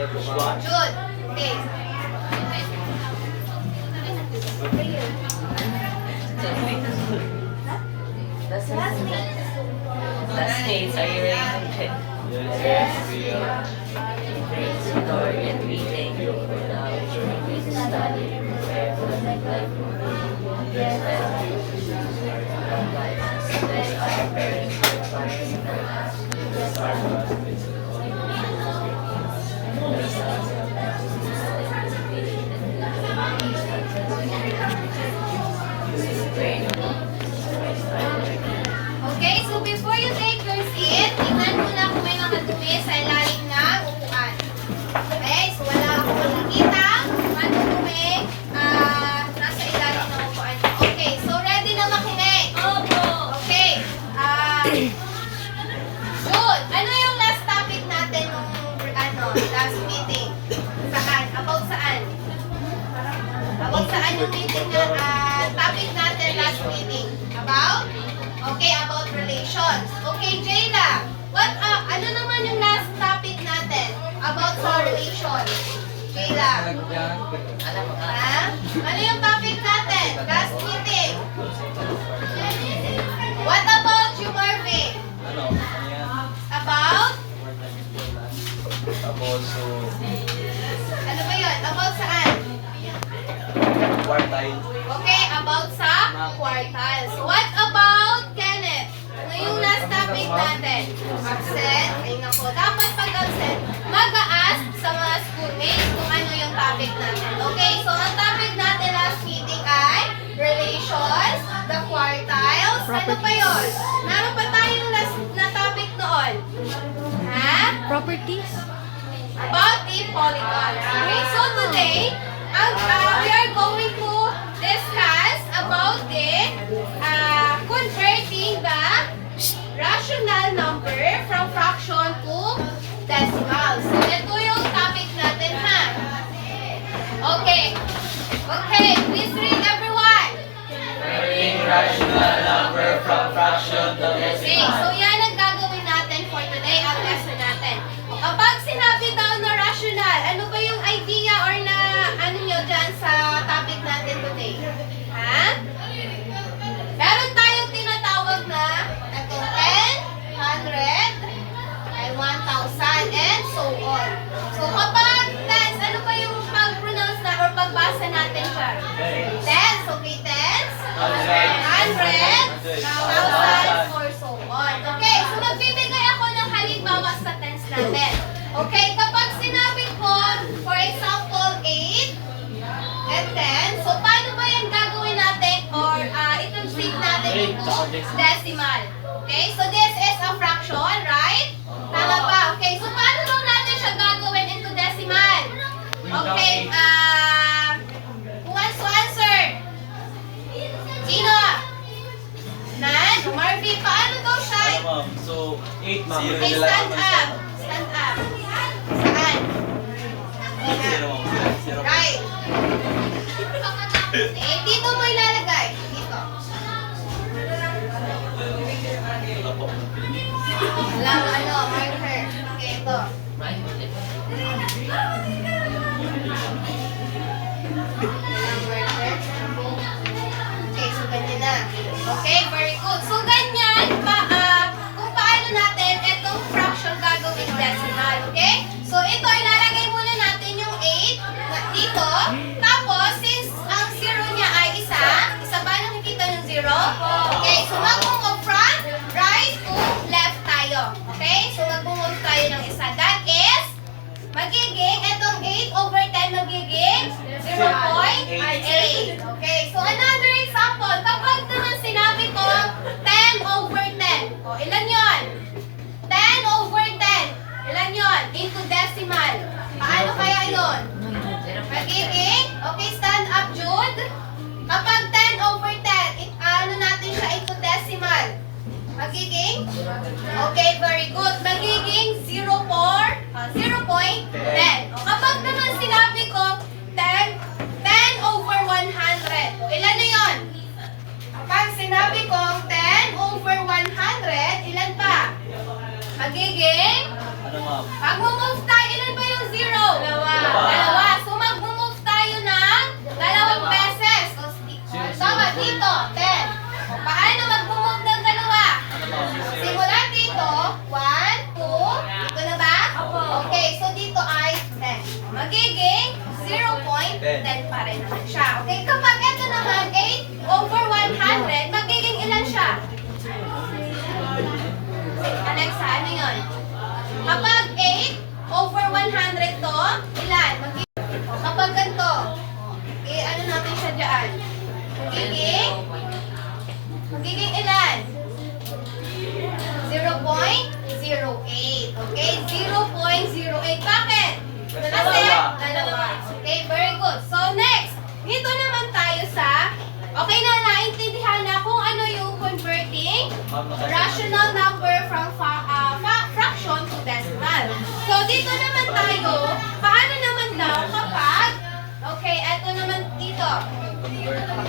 Jude. Okay. Classmates, are you ready? Yes, we are. Praise the Lord, and we thank you for the opportunity to study and prepare for the next life. Bless our lives, bless our parents, our fathers, and our bless our husbands, bless us, pray. Okay, so before you take your seat, tingnan mo na kung may mga dumi sa ilalim ng upuan. Okay, so wala akong makikita kung ano dumi nasa ilalim ng upuan. Okay, so ready na makinig? Opo. Okay, Jude, ano yung last topic natin nung last meeting? Saan? About saan? About saan yung meeting na topic natin last meeting? About? Okay, about relations. Okay, Jayla, ano naman yung last topic natin about sa relations? Jayla, Alam mo ka? ha? Ano yung topic natin? Last meeting. What about you, Marvin? Ano yan? About? Tapos, so, Ano ba yun? About saan? quartile. Okay, about sa quartiles. What about Kenneth? Ano yung last topic natin? Absent? Ay nako, dapat pag absent, mag-a-ask sa mga schoolmates kung ano yung topic natin. Okay, so ang topic natin last meeting ay relations, the quartiles, ano pa yun? Meron pa tayong last na topic noon. Ha? Properties? About the polygons. Okay, so today, we are going to discuss about the converting the rational number from fraction to decimals. So, ito yung topic natin, ha? Okay. Okay, please read everyone. Converting rational number from fraction to Okay, decimal. so yan ang gagawin natin for today, ang lesson natin. Kapag sinabi daw na rational, ano ba yung idea or na ano nyo dyan sa topic natin today? Ha? Meron tayong tinatawag na itong 10, 100, ay 1,000, and so on. So kapag tens, ano ba yung pag-pronounce na or pagbasa natin siya? Tens, okay, tens, 100, 1,000, or so on. Okay, so magbibigay ako ng halimbawa sa tens natin. Okay, kapag sinabi ko, for example, 8 and 10, so paano ba yung gagawin natin or i-translate natin into decimal? Okay, so this is a fraction, right? Tama ba? Okay, so paano daw natin siya gagawin into decimal? Okay, who wants to answer? Sino? Nan? Marvin, paano daw siya? Ano, ma'am? So, 8, ma'am. Okay, stand up. Stand up. Saan? Zero, ma'am. Zero. Right. Eh, dito mo ilalagay. Dito. Apo. Walang marker. Okay, ito. Right? Walang marker. Okay, so ganyan na. Okay, very good. So ganyan, kung paano natin itong fraction gagawin decimal. Okay? So ito, ilalagay muna natin yung 8 dito. Tapos, since ang 0 niya ay isa ba nakikita yung 0? Okay, so mag-move from right to left tayo. Okay? So mag-move tayo ng isa. That is, magiging, itong 8 over 10 magiging 0.8. Okay, so another example, kapag naman sinabi ko 10 over 10, o ilan yon? 10 over 10, ilan yon? Into decimal. Paano kaya yon? Magiging, okay, stand up, Jude. Kapag 10 over 10, ano natin siya into decimal? Magiging? Okay, very good. Magiging 0.10. O kapag naman sinabi ko 10 over 100, o ilan na yon? Kapag sinabi ko 10 over 100, ilan pa? Magiging? Ano, ma'am? Pag move tayo, ilan ba yung 0? 10 pa rin naman siya. Okay, kapag ito naman 8 over 100, magiging ilan siya? Alexa, ano yun? Kapag 8 over 100 to, ilan? Kapag ganito, ano natin siya dyan? Magiging ilan? 0.08. Okay, 0.08. Bakit? Kasi, dalawa. Okay, very good. So, next, dito naman tayo sa, okay na, naintindihan na kung ano yung converting rational number from fraction to decimal. So, dito naman tayo, paano naman daw kapag, okay, eto naman dito,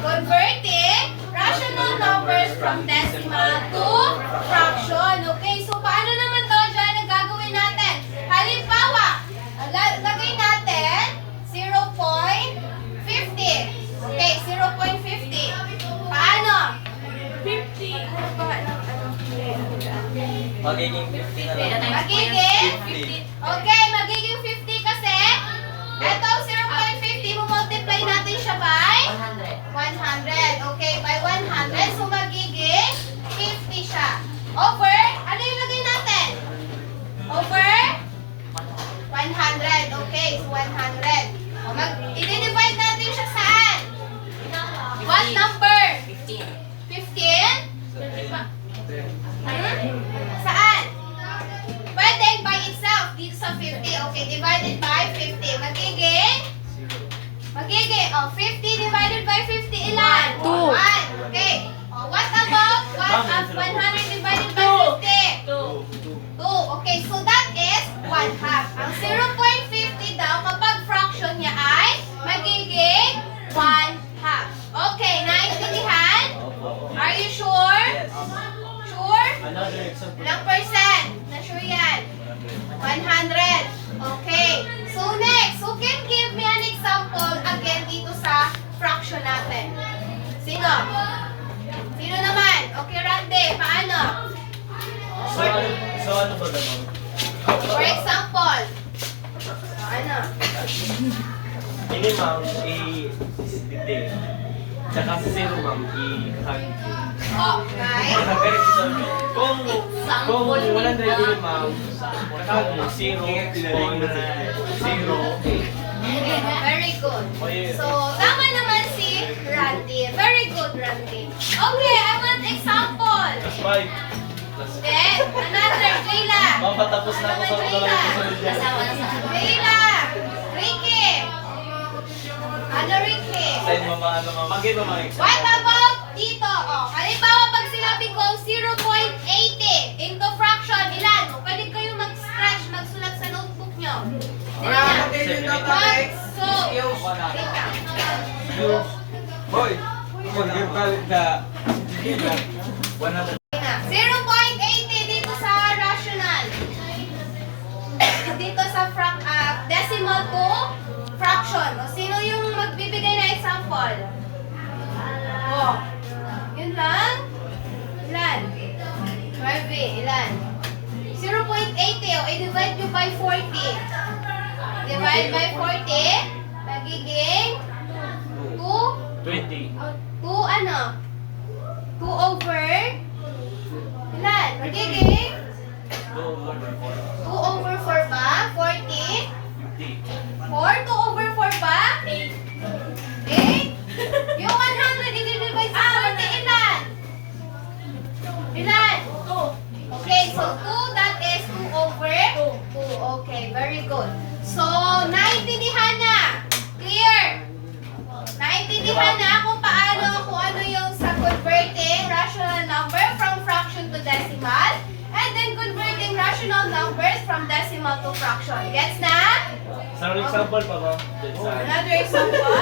converting rational numbers from decimal to fraction. Okay, so paano naman daw dyan ang gagawin natin? Halimbawa, lagay natin 0.50. Okay, 0.50. Paano? 50. Ano ba? Magiging 50 na lang. Magiging? 50. Okay, magiging 50 kasi eto 0.50, multiply natin siya by 100. Okay, by 100. So, magiging 50 siya. Over, ano yung lagay natin? Over 100. Okay, so 100. O, i-divide natin siya saan? What number? 15. 15? Saan? Pwede by itself. Dito sa 50. Okay, divided by 50. Magiging, 50 divided by 50, ilan? 2. 1. Okay. What about 100 divided by 50? 2. Okay, so that is 1/2. Ang 0.50 daw, kapag fraction niya ay magiging 1/2. Okay, naintindihan? Are you sure? Sure? Another example. Ilang percent? Na-sure yan? 100. Okay. So next, who can give me an example again dito sa fraction natin? Sino? Sino naman? Okay, Randy, paano? So ano ba naman? For example. Ano? Ini ma'am, i-dite. Tsaka sa zero ma'am, i-hang. Okay. Kung 100 yun ma'am, tsaka 0.08. Very good. So, tama naman si Randy. Very good, Randy. Okay, I want example. Plus 5. Then, another, Jayla. Mapatapos na ako sa mga susunod yan. Jayla. Ricky. Ano, Ricky? Send mo mga ano ma'am. Magay ba mga example? What about dito? Oh, halimbawa, pag sinabi ko 0.80 into fraction, ilan? O, pwede kayo mag-scratch, magsulat sa notebook nyo. What? So, teka. Boy, mag-give valid na 100. 0.80 dito sa rational. Dito sa decimal to fraction. O, sino yung magbibigay na example? O, yun lang? Ilan? 12, ilan? 0.80, o, i-divide nyo by 40. Divide by 40, magiging 2, 20. 2 ano? 2 over ilan? Magiging 2 over 4 ba? 40? 4? 2 over 4 ba? 8. 8? Yung 100 i-divide sa 40, ilan? Ilan? 2. Okay, so 2, that is 2 over 2. Okay, very good. So, naintindihan na. Clear? Naintindihan na kung ano yung sa converting rational number from fraction to decimal, and then converting rational numbers from decimal to fraction. Gets na? Sa example pa ba? Another example.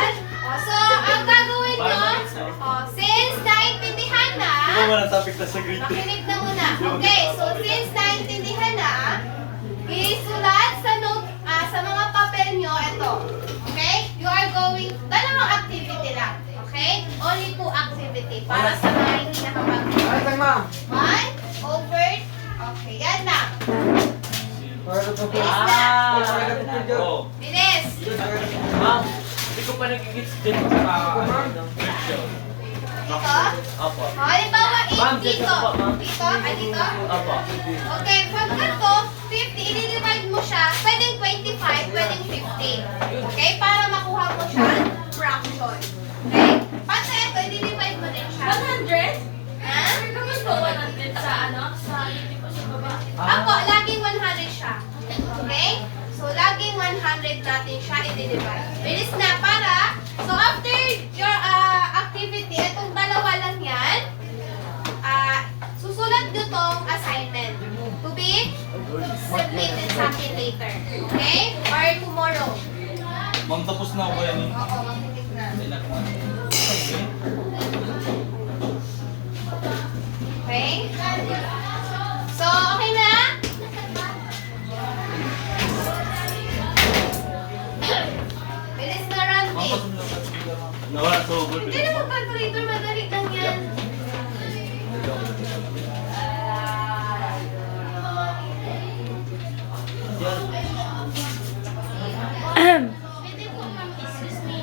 So, ang gagawin nyo, since naintindihan na, Ikaw mo ng topic na sa grade 2. makinig na muna. Okay, so since naintindihan na, isulat sa note, sa mga papel nyo, ito. Okay? You are going, dalawang activity lang. Okay? Only 2 activity para sa mga hindi nakapag-1 over, okay, yan lang. Bilis na. Oh. Bilis. Ma'am, hindi ko pa nagigits dyan sa version. Dito? Opo. Halimbawa, Ma'am, 8 dito dito. po, ma'am. Dito? Ay, dito? Opo. Okay, pag ganito, 50, i-divide mo siya, pwedeng 25, pwedeng 50. Okay, para makuha mo siya fraction. Okay? Pati ito, i-divide mo din siya. 100? Ha? Tapos po 100 sa ano? Sa hindi po sa baba. Ako, laging 100 siya. Okay? So, laging 100 natin siya i-divide. Bilis na para, so after your activity, itong dalawa lang yan, susulat nyo tong assignment to be submitted sa akin later. Okay? Or tomorrow. Ma'am, tapos na ako yan eh. Oo, magtitig na. Okay? So, okay na? Bilis na run, Ma'am, please. pasok na. Nawala, so good. Hindi na mag-calculator, madali lang yan. Pwede po ma'am, excuse me,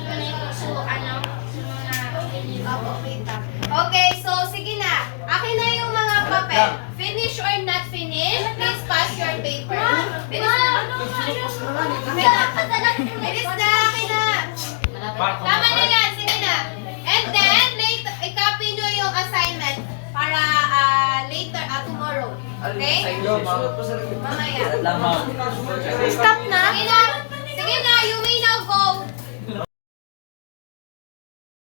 so ano, Opo, wait lang. Okay, so sige na. Akin na yung mga papel. Finish or not finish, please pass your paper. Bilis na. Akin na. Bilis na, akin na. Tama na yan, sige na. And then, later, i-copy nyo yung assignment para later, tomorrow. Okay? Mamaya. Ma'am. Stop na. Sige na,